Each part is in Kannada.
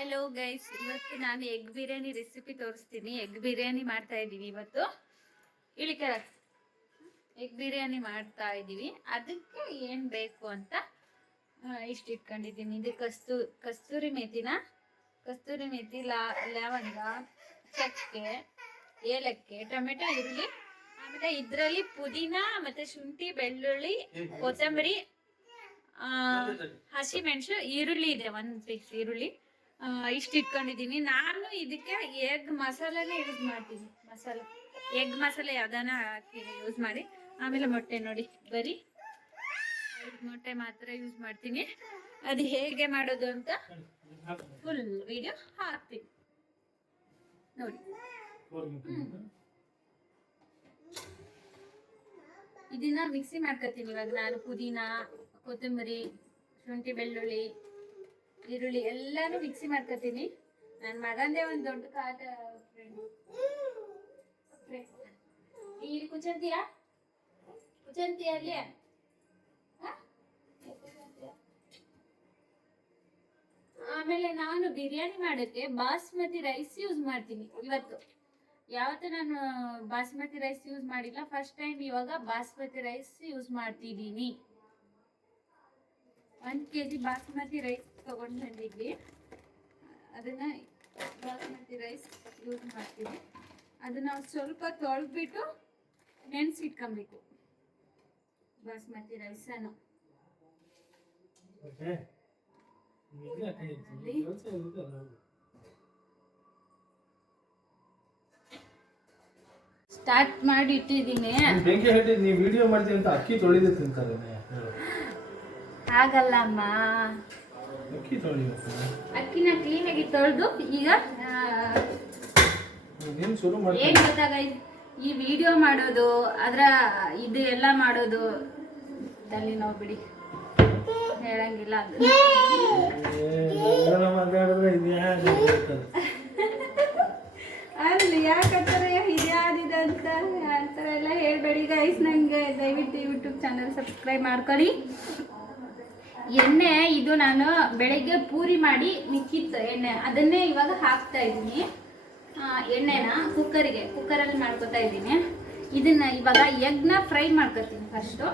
ಹಲೋ ಗೈಸ್, ಇವತ್ತು ನಾನು ಎಗ್ ಬಿರಿಯಾನಿ ರೆಸಿಪಿ ತೋರಿಸ್ತೀನಿ. ಎಗ್ ಬಿರಿಯಾನಿ ಮಾಡ್ತಾ ಇದ್ದೀವಿ ಇವತ್ತು. ಇಳಿಕರ ಎಗ್ ಬಿರಿಯಾನಿ ಮಾಡ್ತಾ ಇದ್ದೀವಿ. ಅದಕ್ಕೆ ಏನು ಬೇಕು ಅಂತ ಇಷ್ಟು ಇಟ್ಕೊಂಡಿದ್ದೀನಿ. ಇದು ಕಸ್ತೂರಿ ಮೇಥಿ, ಲವಂಗ, ಚಕ್ಕೆ, ಏಲಕ್ಕಿ, ಟೊಮೆಟೊ, ಈರುಳ್ಳಿ, ಆಮೇಲೆ ಇದರಲ್ಲಿ ಪುದೀನ ಮತ್ತೆ ಶುಂಠಿ, ಬೆಳ್ಳುಳ್ಳಿ, ಕೊತ್ತಂಬರಿ, ಹಸಿಮೆಣಸು, ಈರುಳ್ಳಿ ಇದೆ, 1 ಪೀಸ್ ಈರುಳ್ಳಿ. ಇಷ್ಟು ಇಟ್ಕೊಂಡಿದ್ದೀನಿ. ನಾನು ಇದಕ್ಕೆ ಎಗ್ ಮಸಾಲಾನೇ ಯೂಸ್ ಮಾಡ್ತೀನಿ. ಎಗ್ ಮಸಾಲೆ ಯಾವ್ದಾನ ಯೂಸ್ ಮಾಡಿ. ಆಮೇಲೆ ಮೊಟ್ಟೆ ನೋಡಿ, ಬರೀ 5 ಮೊಟ್ಟೆ ಮಾತ್ರ ಯೂಸ್ ಮಾಡ್ತೀನಿ. ಅದು ಹೇಗೆ ಮಾಡೋದು ಅಂತ ಫುಲ್ ವಿಡಿಯೋ ಹಾಕ್ತೀನಿ ನೋಡಿ. ಇದನ್ನ ಮಿಕ್ಸಿ ಮಾಡ್ಕೊತೀನಿ. ಇವಾಗ ನಾನು ಪುದೀನ, ಕೊತ್ತಂಬರಿ, ಶುಂಠಿ, ಬೆಳ್ಳುಳ್ಳಿ, ಈರುಳ್ಳಿ ಎಲ್ಲಾನು ಮಿಕ್ಸಿ ಮಾಡ್ಕೊತೀನಿ. ನನ್ನ ಮಗಂದೇ ಒಂದು ದೊಡ್ಡ ಕಾಟ. ಇಲ್ಲಿ ಕುಚಂತಿಯ ಅಲ್ಲಿ ಆಮೇಲೆ ನಾನು ಬಿರಿಯಾನಿ ಮಾಡೋಕ್ಕೆ ಬಾಸ್ಮತಿ ರೈಸ್ ಯೂಸ್ ಮಾಡ್ತೀನಿ. ಯಾವತ್ತೂ ನಾನು ಬಾಸ್ಮತಿ ರೈಸ್ ಯೂಸ್ ಮಾಡಿಲ್ಲ, ಫಸ್ಟ್ ಟೈಮ್ ಇವಾಗ ಬಾಸ್ಮತಿ ರೈಸ್ ಯೂಸ್ ಮಾಡ್ತಿದ್ದೀನಿ. 1 kg ಬಾಸ್ಮತಿ ರೈಸ್ ತಗೊಂಡು ಬಂದಿದ್ವಿ. ಅದನ್ನ ಬಾಸ್ಮತಿ ರೈಸ್ ಯೂಸ್ ಮಾಡ್ತೀವಿ. ಅದನ್ನ ಸ್ವಲ್ಪ ತೊಳೆದ್ಬಿಟ್ಟು ನೆನೆಸಿಟ್ಕೊಬೇಕು ಬಾಸ್ಮತಿ ರೈಸನ್ನು. ಸ್ಟಾರ್ಟ್ ಮಾಡಿ ಇಟ್ಟಿದ್ದೀನಿ. ವಿಡಿಯೋ ಮಾಡ್ತೀನಿ ಅಂತ ಅಕ್ಕಿ ತೊಳೆದು ತಿಂತಾರೆ. ಹಾಗಲ್ಲ ಅಮ್ಮ, ಅಕ್ಕಿನ ಕ್ಲೀನಾಗಿ ತೊಳೆದು ಈಗ ಏನ್ ಗೊತ್ತಾಗ ಈ ವಿಡಿಯೋ ಮಾಡೋದು, ಅದ್ರ ಇದು ಎಲ್ಲ ಮಾಡೋದು ತಲೆ ನೋವು ಬಿಡಿ, ಹೇಳಂಗಿಲ್ಲ. ಅದು ಅಲ್ಲಿ ಯಾಕಂತಾರೆ ಇದ್ಯಾದಿದೆ ಅಂತ ಆತರ ಎಲ್ಲ ಹೇಳ್ಬೇಡಿ ಗೈಸ್. ನಂಗೆ ದಯವಿಟ್ಟು ಯೂಟ್ಯೂಬ್ ಚಾನಲ್ ಸಬ್ಸ್ಕ್ರೈಬ್ ಮಾಡ್ಕೊಳ್ಳಿ. ಎಣ್ಣೆ ಇದು ನಾನು ಬೆಳಗ್ಗೆ ಪೂರಿ ಮಾಡಿ ಮಿಕ್ಕಿತ್ತು ಎಣ್ಣೆ, ಅದನ್ನೇ ಇವಾಗ ಹಾಕ್ತಾ ಇದ್ದೀನಿ. ಎಣ್ಣೆನ ಕುಕ್ಕರಲ್ಲಿ ಮಾಡ್ಕೊತಾ ಇದ್ದೀನಿ. ಇದನ್ನ ಇವಾಗ ಎಗ್ನ ಫ್ರೈ ಮಾಡ್ಕೊತೀನಿ. ಫಸ್ಟು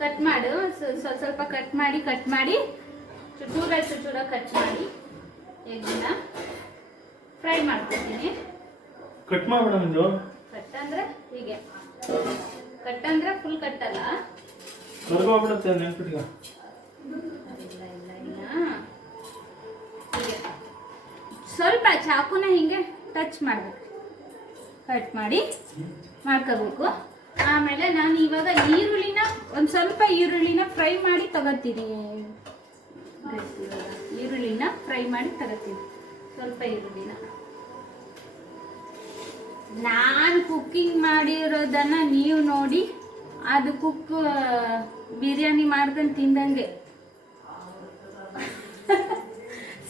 ಕಟ್ ಮಾಡು, ಸ್ವಲ್ಪ ಕಟ್ ಮಾಡಿ ಚೂರ ಕಟ್ ಮಾಡಿ ಎಗ್ನ ಫ್ರೈ ಮಾಡ್ಕೊತೀನಿ. ಕಟ್ ಮಾಡ್ಬಿಡೋದು. ಕಟ್ ಅಂದ್ರೆ ಹೀಗೆ, ಕಟ್ ಅಂದ್ರೆ ಫುಲ್ ಕಟ್ಟಲ್ಲ, ಕರ್ಗೋಗ್ಬಿಡುತ್ತೆ ನೆನ್ಪಿಟ್ಗ. ಇಲ್ಲ ಹೀಗೆ ಸ್ವಲ್ಪ ಚಾಕುನ ಹಿಂಗೆ ಟಚ್ ಮಾಡ್ಬೇಕು, ಕಟ್ ಮಾಡಿ ಮಾಡ್ಕೋಬೇಕು. ಆಮೇಲೆ ನಾನು ಇವಾಗ ಒಂದು ಸ್ವಲ್ಪ ಈರುಳ್ಳಿನ ಫ್ರೈ ಮಾಡಿ ತಗೋತೀನಿ. ಸ್ವಲ್ಪ ಈರುಳ್ಳಿನ ನಾನು ಕುಕ್ಕಿಂಗ್ ಮಾಡಿರೋದನ್ನ ನೀವು ನೋಡಿ, ಅದು ಬಿರಿಯಾನಿ ಮಾಡ್ಕೊಂಡು ತಿಂದಂಗೆ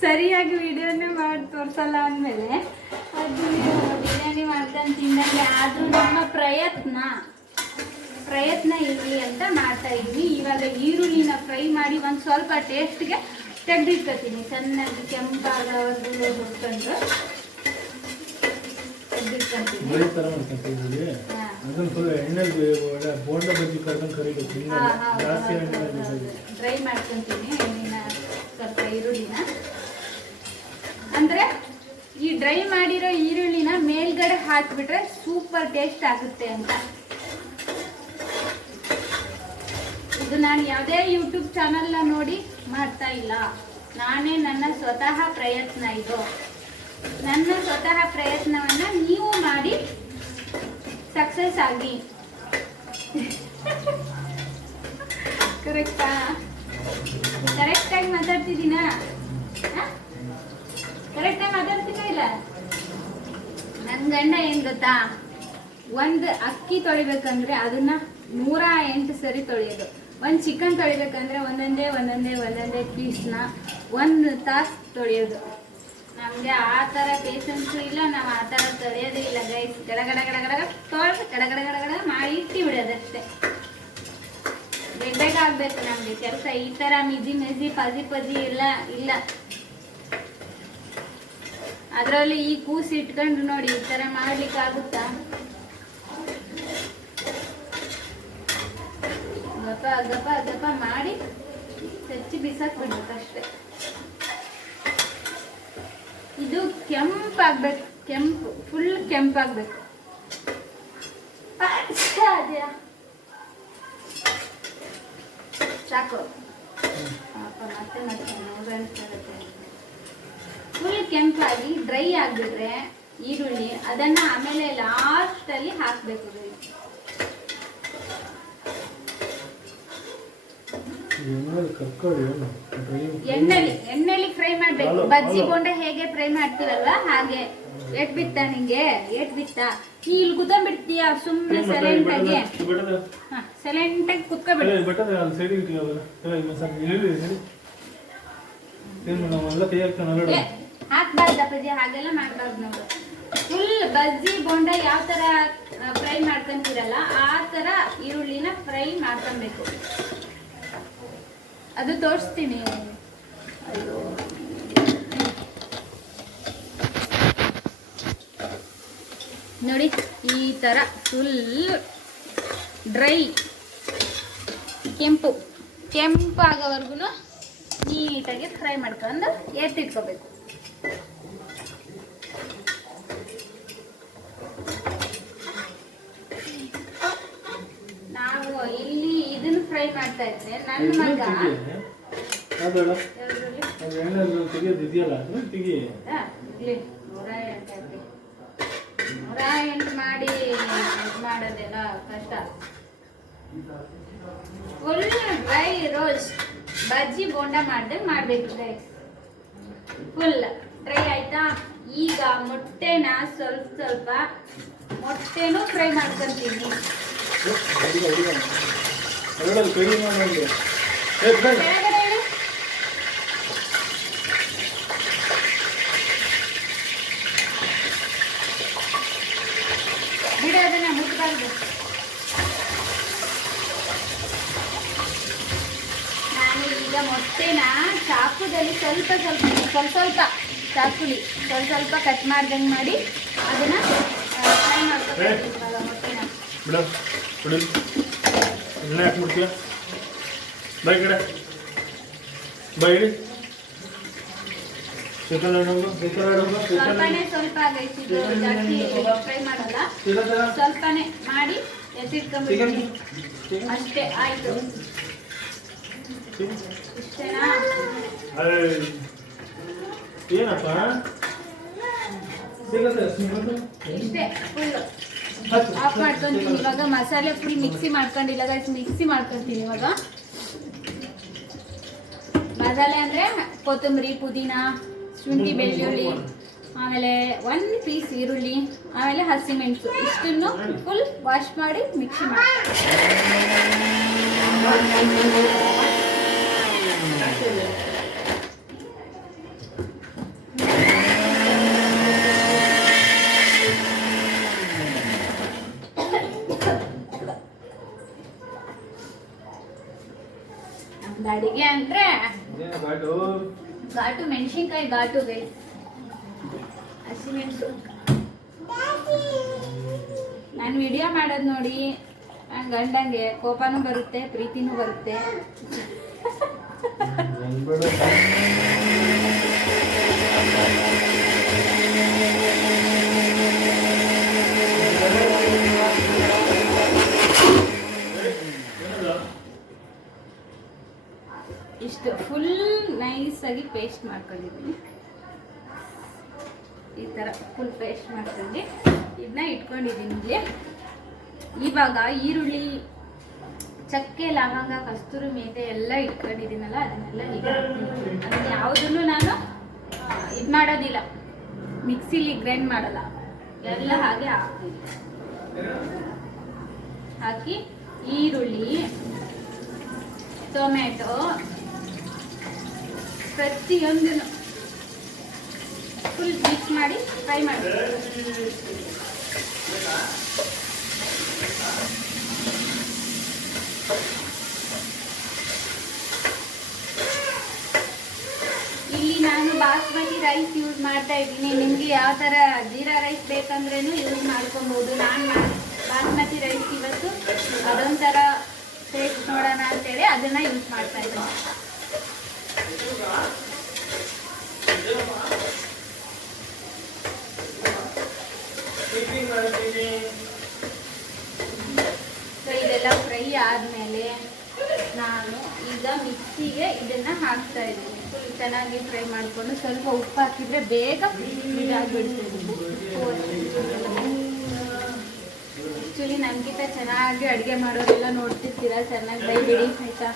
ಸರಿಯಾಗಿ ವಿಡಿಯೋನೇ ಮಾಡಿ ತೋರಿಸಲ್ಲ ಅಂದಮೇಲೆ ಅದು ಬಿರಿಯಾನಿ ಮಾಡ್ಕೊಂಡು ತಿಂದಂಗೆ. ಆದರೂ ನಮ್ಮ ಪ್ರಯತ್ನ ಇರಲಿ ಅಂತ ಮಾಡ್ತಾ ಇದ್ದೀನಿ. ಇವಾಗ ಈರುಳ್ಳಿನ ಫ್ರೈ ಮಾಡಿ ಒಂದು ಸ್ವಲ್ಪ ಟೇಸ್ಟ್ಗೆ ತೆಗೆದಿಟ್ಕೊತೀನಿ. ಚೆನ್ನಾಗಿ ಕೆಂಪಾಗವರೆಗೂ ಹುಡ್ಕೊಂಡು ಡ್ರೈ ಮಾಡ್ಕೊಂತೀನಿ ಎಣ್ಣೆನ, ಸ್ವಲ್ಪ ಈರುಳ್ಳಿನ. ಅಂದ್ರೆ ಈ ಡ್ರೈ ಮಾಡಿರೋ ಈರುಳ್ಳಿನ ಮೇಲ್ಗಡೆ ಹಾಕ್ಬಿಟ್ರೆ ಸೂಪರ್ ಟೇಸ್ಟ್ ಆಗುತ್ತೆ ಅಂತ. ಇದು ನಾನು ಯಾವುದೇ ಯೂಟ್ಯೂಬ್ ಚಾನಲ್ನ ನೋಡಿ ಮಾಡ್ತಾ ಇಲ್ಲ, ನಾನೇ ನನ್ನ ಸ್ವತಃ ಪ್ರಯತ್ನ. ಇದು ನನ್ನ ಸ್ವತಃ ಪ್ರಯತ್ನವನ್ನ ನೀವು ಮಾಡಿ ಸಕ್ಸಸ್ ಆಗಿ. ಕರೆಕ್ಟಾಗಿ ಮಾತಾಡ್ತಿದ್ದೀನ? ಕರೆಕ್ಟಾಗಿ ಮಾತಾಡ್ತೀನ ಇಲ್ಲ? ನನ್ನ ಗಂಡ ಏನ್ ಗೊತ್ತಾ, ಒಂದು ಅಕ್ಕಿ ತೊಳಿಬೇಕಂದ್ರೆ ಅದನ್ನ 108 ಸರಿ ತೊಳೆಯೋದು. ಒಂದು ಚಿಕನ್ ತೊಳಿಬೇಕಂದ್ರೆ ಒಂದೊಂದೇ ಪೀಸ್ನ 1 ತಾಸು ತೊಳೆಯೋದು. ನಮಗೆ ಆ ಥರ ಪೇಷನ್ಸು ಇಲ್ಲ, ನಾವು ಆ ಥರ ತೊಳೆಯೋದೇ ಇಲ್ಲ ಗೈಸ್. ಗಡ ತೊಳೆದು ಗಡ ಮಾಡಿ ಇಟ್ಟು ಬಿಡೋದಷ್ಟೇ. ಬೇಗ ಆಗ್ಬೇಕು ನಮ್ಗೆ ಕೆಲಸ. ಈ ತರ ಮಿಜಿ ಮೆಜಿ ಪಜಿ ಪಜಿ ಇಲ್ಲ ಇಲ್ಲ. ಅದ್ರಲ್ಲಿ ಈ ಕೂಸಿ ಇಟ್ಕೊಂಡು ನೋಡಿ ಈ ತರ ಮಾಡ್ಲಿಕ್ಕೆ ಆಗುತ್ತಾ? ಗಪ ಗಪ ಗಪ ಮಾಡಿ ಹೆಚ್ಚಿ ಬಿಸಾಕ್ ಬಿಡ್ಬೇಕಷ್ಟೆ. ಇದು ಕೆಂಪಾಗ್ಬೇಕು, ಕೆಂಪು ಫುಲ್ ಕೆಂಪಾಗ್ಬೇಕು. ಸಾಕು ಮತ್ತೆ ಮತ್ತೆ ಫುಲ್ ಕೆಂಪಾಗಿ ಡ್ರೈ ಆಗಿಬಿಟ್ರೆ ಈರುಳ್ಳಿ ಅದನ್ನ ಆಮೇಲೆ ಲಾಸ್ಟ್ ಅಲ್ಲಿ ಹಾಕ್ಬೇಕು. ಎಣ್ಣೆಲಿ ಫ್ರೈ ಮಾಡ್ಬೇಕು. ಬಜ್ಜಿ ಬೋಂಡ ಹೇಗೆ ಫ್ರೈ ಮಾಡ್ತೀವಲ್ವಾ ಹಾಗೆ. ಏಟ್ ಬಿತ್ತ ನಿಂಗೆ? ಏಟ್ ಬಿತ್ತ? ನೀ ಇಲ್ಲಿ ಕುತ್ಕೊಂಡ್ಬಿಡ್ತೀಯ ಸುಮ್ಮನೆ ಸೈಲೆಂಟ್ ಆಗಿ. ಸೈಲೆಂಟ್ ಆಗಿ ಕುತ್ಕೊಬಿಡ. ಹಾಕ್ಬಾರ್ದಪ್ಪಾಜಿ, ಹಾಗೆಲ್ಲ ಮಾಡ್ಬಾರ್ದು ನೋಡು. ಫುಲ್ ಬಜ್ಜಿ ಬೋಂಡ ಯಾವ ತರ ಫ್ರೈ ಮಾಡ್ಕೊಂತೀರಲ್ಲ ಆ ತರ ಈರುಳ್ಳಿನ ಫ್ರೈ ಮಾಡ್ಕೊಬೇಕು. ಅದು ತೋರಿಸ್ತೀನಿ. ಅಯ್ಯೋ ನೋಡಿ ಈ ತರ ಫುಲ್ ಡ್ರೈ ಕೆಂಪಾಗೋವರೆಗೂ ನೀಟಾಗಿ ಫ್ರೈ ಮಾಡ್ಕೊಂಡು ಎತ್ತಿಟ್ಕೋಬೇಕು. ನಾವು ಇಲ್ಲಿ ಇದನ್ನು ಫ್ರೈ ಮಾಡ್ತಾ ಇದ್ರೆ ನನ್ನ ಮಗ ಮಾಡಿ ಮಾಡೋದೆಲ್ಲ ಕಷ್ಟ. Full dry roast bajji bonda ಮಾಡ್ದಂಗೆ ಮಾಡ್ಬೇಕು. ಫುಲ್ ಡ್ರೈ ಆಯ್ತಾ? ಈಗ ಮೊಟ್ಟೆನ ಸ್ವಲ್ಪ ಮೊಟ್ಟೆನೂ ಫ್ರೈ ಮಾಡ್ಕೊಂತೀನಿ. ಬಿಡೋದನ್ನ ಮುಟ್ಬಾರ್ದು. ನಾನು ಈಗ ಮೊಟ್ಟೆನ ಚಾಕುದಲ್ಲಿ ಸ್ವಲ್ಪ ಚಾಕುಲಿ ಸ್ವಲ್ಪ ಕಟ್ ಮಾಡ್ದಂಗೆ ಮಾಡಿ ಅದನ್ನ ಫ್ರೈ ಮಾಡ್ಕೊಬೇಕು. ಮೊಟ್ಟೆನ ಸ್ವಲ್ಪನೇ ಸ್ವಲ್ಪ ಆಗೈತಿ, ಜಾಸ್ತಿ ಫ್ರೈ ಮಾಡಲ್ಲ. ಸ್ವಲ್ಪನೇ ಮಾಡಿ ಎತ್ತಿಟ್ಕೊಂಡ್ಬಿಡ್ತೀನಿ ಅಷ್ಟೇ. ಆಯ್ತು, ಇಷ್ಟೇನಾ? ಏನಪ್ಪ ಇಷ್ಟೇ. ಫುಲ್ ಆಫ್ ಮಾಡ್ಕೊಂತೀನಿ. ಇವಾಗ ಮಸಾಲೆ ಫುಲ್ ಮಿಕ್ಸಿ ಮಾಡ್ಕೊಂಡಿಲ್ಲ ಗೈಸ್, ಮಿಕ್ಸಿ ಮಾಡ್ಕೊಂತೀನಿ ಇವಾಗ. ಮಸಾಲೆ ಅಂದ್ರೆ ಕೊತ್ತಂಬರಿ, ಪುದೀನ, ಶುಂಠಿ, ಬೆಳ್ಳುಳ್ಳಿ, ಆಮೇಲೆ 1 ಪೀಸ್ ಈರುಳ್ಳಿ, ಆಮೇಲೆ ಹಸಿಮೆಣಸು, ಇಷ್ಟನ್ನು ಫುಲ್ ವಾಶ್ ಮಾಡಿ ಮಿಕ್ಸಿ ಮಾಡಿ ಅಡಿಗೆ ಅಂದ್ರೆ ಘಾಟು ಮೆಣಸಿನ್ಕಾಯಿ, ಘಾಟು ಹಸಿಮೆಣಸು. ನಾನು ವಿಡಿಯೋ ಮಾಡೋದು ನೋಡಿ ನನ್ನ ಗಂಡಂಗೆ ಕೋಪನೂ ಬರುತ್ತೆ, ಪ್ರೀತಿನೂ ಬರುತ್ತೆ. ಇಷ್ಟು ಫುಲ್ ನೈಸಾಗಿ ಪೇಸ್ಟ್ ಮಾಡ್ಕೊಂಡಿದ್ದೀನಿ. ಈ ಥರ ಫುಲ್ ಪೇಸ್ಟ್ ಮಾಡ್ಕೊಂಡು ಇದನ್ನ ಇಟ್ಕೊಂಡಿದ್ದೀನಿ ಇಲ್ಲಿ. ಇವಾಗ ಈರುಳ್ಳಿ, ಚಕ್ಕೆ, ಲವಂಗ, ಕಸ್ತೂರಿ ಮೇಥಿ ಎಲ್ಲ ಇಟ್ಕೊಂಡಿದ್ದೀನಲ್ಲ ಅದನ್ನೆಲ್ಲ ಈಗ ಅದನ್ನ ಯಾವುದನ್ನು ನಾನು ಇದು ಮಾಡೋದಿಲ್ಲ, ಮಿಕ್ಸಿಲಿ ಗ್ರೈಂಡ್ ಮಾಡಲ್ಲ, ಎಲ್ಲ ಹಾಗೆ ಹಾಕ್ತೀನಿ. ಹಾಕಿ ಈರುಳ್ಳಿ, ಟೊಮೆಟೊ ಪ್ರತಿಯೊಂದನ್ನು ಫುಲ್ ಮಿಕ್ಸ್ ಮಾಡಿ ಫ್ರೈ ಮಾಡಬೇಕು. ಬಾಸ್ಮತಿ ರೈಸ್ ಯೂಸ್ ಮಾಡ್ತಾ ಇದ್ದೀನಿ. ನಿಮಗೆ ಯಾವ ಥರ ಜೀರಾ ರೈಸ್ ಬೇಕಂದ್ರೂ ಯೂಸ್ ಮಾಡ್ಕೊಬೋದು. ನಾನು ಬಾಸ್ಮತಿ ರೈಸ್ ಇವತ್ತು ಅದೊಂಥರ ಟೇಸ್ಟ್ ನೋಡೋಣ ಅಂತೇಳಿ ಅದನ್ನು ಯೂಸ್ ಮಾಡ್ತಾ ಇದ್ದೀನಿ. ಸೊ ಇದೆಲ್ಲ ಫ್ರೈ ಆದಮೇಲೆ ನಾನು ಈಗ ಮಿಕ್ಸಿಗೆ ಇದನ್ನು ಹಾಕ್ತಾ ಇದ್ದೀನಿ. ಫುಲ್ ಚೆನ್ನಾಗಿ ಫ್ರೈ ಮಾಡಿಕೊಂಡು ಸ್ವಲ್ಪ ಉಪ್ಪು ಹಾಕಿದರೆ ಬೇಗ ಇದಾಗ್ಬಿಡ್ತೀನಿ. ಆ್ಯಕ್ಚುಲಿ ನನಗಿಂತ ಚೆನ್ನಾಗಿ ಅಡುಗೆ ಮಾಡೋರೆಲ್ಲ ನೋಡ್ತಿರ್ತೀರ, ಚೆನ್ನಾಗಿ ಬೈಬಿಡಿ ಆಯಿತಾ.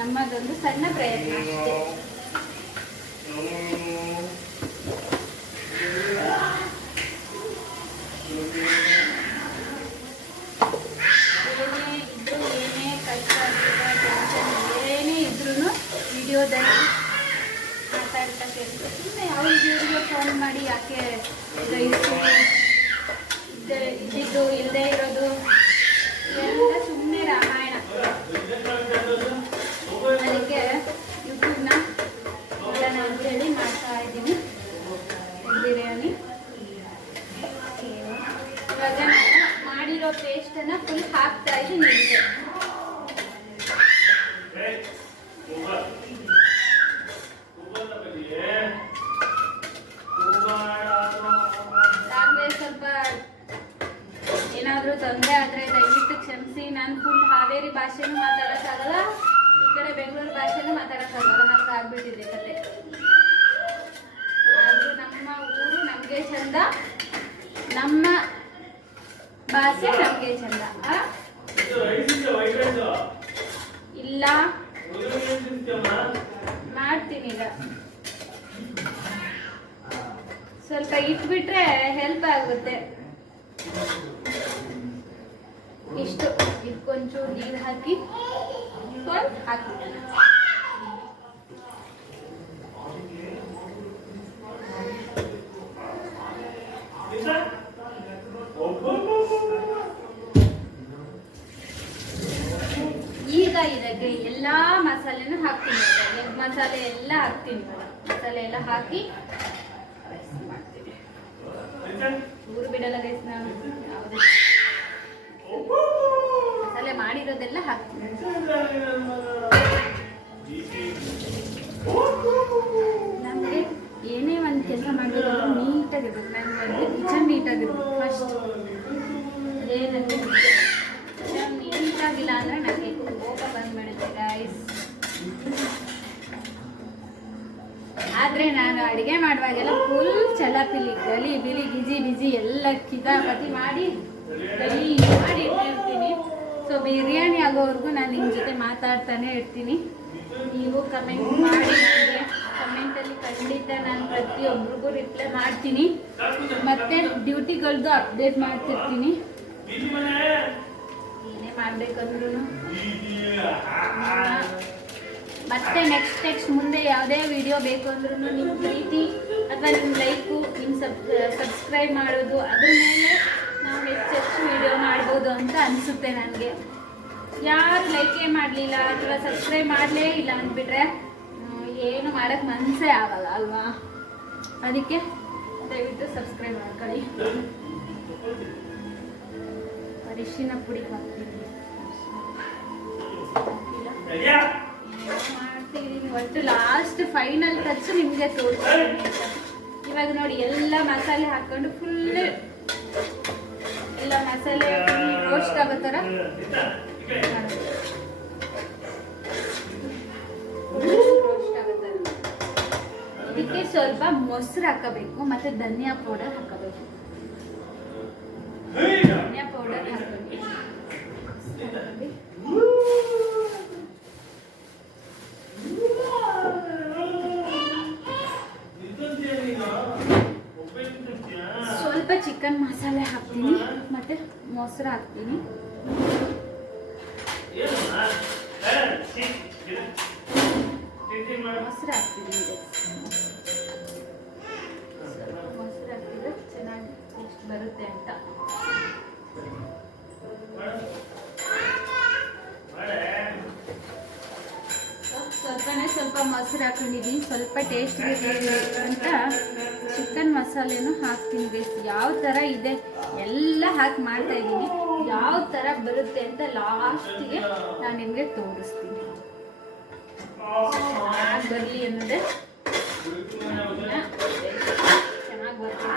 ನಮ್ಮದೊಂದು ಸಣ್ಣ ಪ್ರಯತ್ನ ಅಷ್ಟೇ. ಏನೇ ಕಷ್ಟ ಏನೇ ಇದ್ರೂ ವಿಡಿಯೋದಲ್ಲಿ ಮಾತಾಡ್ತಾ ಕೇಳ್ತಾರೆ. ಸುಮ್ಮನೆ ಅವ್ರಿಗೆ ಫೋನ್ ಮಾಡಿ ಯಾಕೆ ಇದ್ದಿದ್ದು ಇಲ್ಲದೆ ಇರೋದು ಎಲ್ಲ ಸುಮ್ಮನೆ ರಾಮಾಯಣ. ಅದಕ್ಕೆ ಯೂಟ್ಯೂಬ್ನ ನೋಡೋಣ ಅಂತೇಳಿ ಮಾಡ್ತಾ ಇದ್ದೀನಿ ಬಿರಿಯಾನಿ. ಇವಾಗ ನಾನು ಮಾಡಿರೋ ಪೇಸ್ಟನ್ನು ಫುಲ್ ಹಾಕ್ತಾ ಇದ್ದೀನಿ. ಸ್ವಲ್ಪ ಏನಾದರೂ ತೊಂದರೆ ಆದರೆ ದಯವಿಟ್ಟು ಕ್ಷಮಿಸಿ. ನಾನು ಫುಲ್ ಹಾವೇರಿ ಭಾಷೆನೂ ಮಾತಾಡೋಕ್ಕಾಗಲ್ಲ, ಈ ಕಡೆ ಬೆಂಗಳೂರು ಭಾಷೆನೂ ಮಾತಾಡೋಕ್ಕಾಗಲ್ಲ, ಹಾಗೆ ಆಗ್ಬಿಟ್ಟಿದೆ ಕತೆ. ಆದರೂ ನಮ್ಮ ಊರು ನಮಗೆ ಚಂದ, ನಮ್ಮ ಭಾಷೆ ನಮಗೆ ಚಂದ. ಇಲ್ಲ ಮಾಡ್ತೀನಿ. ಈಗ ಸ್ವಲ್ಪ ಇಟ್ಬಿಟ್ರೆ ಹೆಲ್ಪ್ ಆಗುತ್ತೆ. ಇಷ್ಟು ಇದಕ್ಕೊಂಚೂರು ನೀರು ಹಾಕಿ ಹಾಕಿ ಈಗ ಇದಕ್ಕೆ ಎಲ್ಲ ಮಸಾಲೆನೂ ಹಾಕ್ತೀನಿ. ಎಗ್ ಮಸಾಲೆ ಎಲ್ಲ ಹಾಕ್ತೀನಿ. ಮಸಾಲೆ ಎಲ್ಲ ಹಾಕಿ ಮಾಡ್ತೀನಿ. ಊರು ಬಿಡಲ್ಲ ಗೈಸ್, ನಾನು ಯಾವುದು ಮಸಾಲೆ ಮಾಡಿರೋದೆಲ್ಲ ಹಾಕ್ತೀನಿ. ನಮಗೆ ಏನೇ ಒಂದು ಕೆಲಸ ಮಾಡಿದ್ರು ನೀಟಾಗಿರ್ಬೇಕು. ನನಗೆ ಕಿಚನ್ ನೀಟಾಗಿರ್ಬೇಕು ಫಸ್ಟ್. ಅದೇ ನನಗೆ ಕಿಚನ್ ನೀಟಾಗಿಲ್ಲ ಅಂದರೆ ನನಗೆ ಕೋಪ ಬಂದ್ಬಿಡುತ್ತೆ ಗೈಸ್. ಆದರೆ ನಾನು ಅಡುಗೆ ಮಾಡುವಾಗೆಲ್ಲ ಫುಲ್ ಚಲಪಿಲಿ ಗಲಿ ಬಿಲಿ ಗಿಜಿ ಬಿಜಿ ಎಲ್ಲ ಕಿತಾಪತಿ ಮಾಡಿ ಗಲಿ ಮಾಡಿ ಇಟ್ಟಿರ್ತೀನಿ. ಸೊ ಬಿರಿಯಾನಿ ಆಗೋವರೆಗೂ ನಾನು ನಿಮ್ಮ ಜೊತೆ ಮಾತಾಡ್ತಾನೆ ಇರ್ತೀನಿ. ನೀವು ಕಮೆಂಟ್ ಮಾಡಿ ನನಗೆ. ಕಮೆಂಟಲ್ಲಿ ಖಂಡಿತ ನಾನು ಪ್ರತಿಯೊಬ್ಬರಿಗೂ ರಿಪ್ಲೈ ಮಾಡ್ತೀನಿ. ಮತ್ತು ಡ್ಯೂಟಿಗಳದ್ದು ಅಪ್ಡೇಟ್ ಮಾಡ್ತಿರ್ತೀನಿ. ಏನೇ ಮಾಡಬೇಕಂದ್ರೂ ಮತ್ತೆ ನೆಕ್ಸ್ಟ್ ಮುಂದೆ ಯಾವುದೇ ವಿಡಿಯೋ ಬೇಕು ಅಂದ್ರೂ ನಿಮ್ಮ ಪ್ರೀತಿ ಅಥವಾ ನಿಮ್ಮ ಲೈಕು, ನಿಮ್ಮ ಸಬ್ಸ್ಕ್ರೈಬ್ ಮಾಡೋದು, ಅದ್ರ ಮೇಲೆ ನಾವು ಹೆಚ್ಚೆಚ್ಚು ವಿಡಿಯೋ ಮಾಡ್ಬೋದು ಅಂತ ಅನಿಸುತ್ತೆ ನನಗೆ. ಯಾರು ಲೈಕೇ ಮಾಡಲಿಲ್ಲ ಅಥವಾ ಸಬ್ಸ್ಕ್ರೈಬ್ ಮಾಡಲೇ ಇಲ್ಲ ಅಂದ್ಬಿಟ್ರೆ ಏನು ಮಾಡೋಕ್ಕೆ ಮನಸ್ಸೇ ಆಗಲ್ಲ ಅಲ್ವಾ. ಅದಕ್ಕೆ ದಯವಿಟ್ಟು ಸಬ್ಸ್ಕ್ರೈಬ್ ಮಾಡ್ಕೊಳ್ಳಿ. ಅರಿಶಿನ ಪುಡಿ ಹಾಕ್ತೀನಿ. ಮಾಡ್ತಿದ್ದೀನಿ ಒಟ್ಟು ಲಾಸ್ಟ್ ಫೈನಲ್ ಟಚ್ ನಿಮಗೆ ತೋರಿಸ್ತೀನಿ. ಇವಾಗ ನೋಡಿ ಎಲ್ಲ ಮಸಾಲೆ ಹಾಕೊಂಡು ಫುಲ್ ಎಲ್ಲ ಮಸಾಲೆ ರೋಸ್ಟ್ ಆಗೋ ಥರ ರೋಸ್ಟ್ ಆಗೋ ಥರ. ಇದಕ್ಕೆ ಸ್ವಲ್ಪ ಮೊಸರು ಹಾಕಬೇಕು ಮತ್ತು ಧನಿಯಾ ಪೌಡರ್ ಹಾಕಬೇಕು. ಧನಿಯಾ ಪೌಡರ್ ಹಾಕಬೇಕು. ಸ್ವಲ್ಪ ಚಿಕನ್ ಮಸಾಲೆ ಹಾಕ್ತೀನಿ ಮತ್ತು ಮೊಸರು ಹಾಕ್ತೀನಿ. ಮೊಸರು ಹಾಕ್ತೀನಿ. ಮೊಸರು ಹಾಕಿದ್ರೆ ಚೆನ್ನಾಗಿ ಟೇಸ್ಟ್ ಬರುತ್ತೆ ಅಂತ. ಸ್ವಲ್ಪನೇ ಸ್ವಲ್ಪ ಮೊಸರು ಹಾಕೊಂಡಿದ್ದೀನಿ, ಸ್ವಲ್ಪ ಟೇಸ್ಟ್ ಇರಲಿ ಅಂತ ಚಿಕನ್ ಮಸಾಲೆನೂ ಹಾಕ್ತೀನಿ ಗೈಸ್. ಯಾವ ಥರ ಇದೆ ಎಲ್ಲ ಹಾಕಿ ಮಾಡ್ತಾ ಇದ್ದೀನಿ. ಯಾವ ಥರ ಬರುತ್ತೆ ಅಂತ ಲಾಸ್ಟಿಗೆ ನಾನು ನಿಮಗೆ ತೋರಿಸ್ತೀನಿ. ಚೆನ್ನಾಗಿ ಬರಲಿ ಅನ್ನೋದೇ ಚೆನ್ನಾಗಿ ಬರಬೇಕು.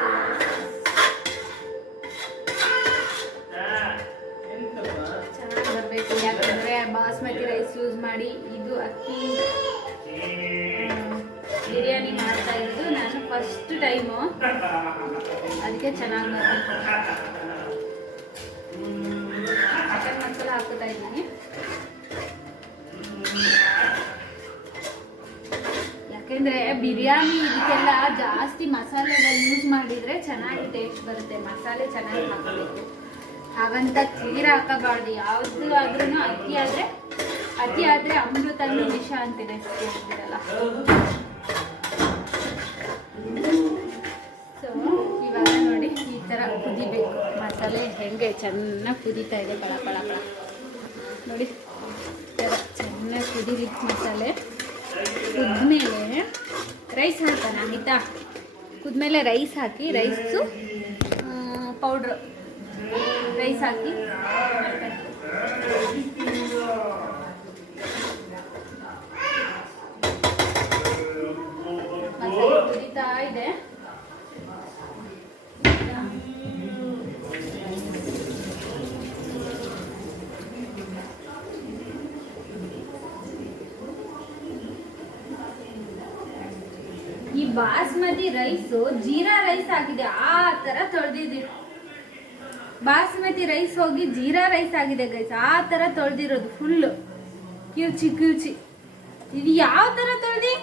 ಯಾಕಂದರೆ ಬಾಸ್ಮತಿ ರೈಸ್ ಯೂಸ್ ಮಾಡಿ ಇದು ಅಕ್ಕಿ ಬಿರಿಯಾನಿ ಮಾಡ್ತಾ ಇರೋದು ನಾನು ಫಸ್ಟ್ ಟೈಮು, ಅದಕ್ಕೆ ಚೆನ್ನಾಗಿ ಬರಬೇಕು. ಚಿಕನ್ ಮಸಾಲ ಹಾಕೋತಾ ಇದ್ದೀನಿ. ಯಾಕೆಂದರೆ ಬಿರಿಯಾನಿ ಇದಕ್ಕೆಲ್ಲ ಜಾಸ್ತಿ ಮಸಾಲೆಗಳು ಯೂಸ್ ಮಾಡಿದರೆ ಚೆನ್ನಾಗಿ ಟೇಸ್ಟ್ ಬರುತ್ತೆ. ಮಸಾಲೆ ಚೆನ್ನಾಗಿ ಹಾಕಬೇಕು, ಹಾಗಂತ ತೀರ ಹಾಕಬಾರ್ದು. ಯಾವುದು ಆದ್ರೂ ಅತಿ ಆದರೆ ಅಮೃತನೂ ವಿಷ ಅಂತಿದೆ ಹೇಳ್ತಿರಲ್ಲ. ಸೊ ಇವಾಗ ನೋಡಿ ಈ ಥರ ಕುದಿಬೇಕು. ಮಸಾಲೆ ಹೆಂಗೆ ಚೆನ್ನಾಗಿ ಕುದೀತಾ ಇದೆ, ಪಳ ಪಳ ಪಳ ನೋಡಿ. ಈ ಥರ ಚೆನ್ನಾಗಿ ಕುದೀಲಿ ಮಸಾಲೆ. ಕುದ್ಮೇಲೆ ರೈಸ್ ಹಾಕೋಣ ಆಯಿತಾ. ಕುದ್ಮೇಲೆ ರೈಸ್ ಹಾಕಿ, ರೈಸು ಪೌಡ್ರು ರೈಸ್ ಹಾಕಿ ಮಸಾಲೆ ಕುದೀತಾ ಇದೆ. ಈ ಬಾಸ್ಮತಿ ರೈಸು ಜೀರಾ ರೈಸ್ ಆಗಿದೆ, ಆ ಥರ ತೊಳೆದಿದ್ದೀವಿ. ಬಾಸ್ಮತಿ ರೈಸ್ ಹೋಗಿ ಜೀರಾ ರೈಸ್ ಆಗಿದೆ ಗೈಸ್, ಆ ಥರ ತೊಳೆದಿರೋದು ಫುಲ್ಲು ಕಿವುಚಿ ಕಿವುಚಿ. ಇದು ಯಾವ ಥರ ತೊಳೆದಿ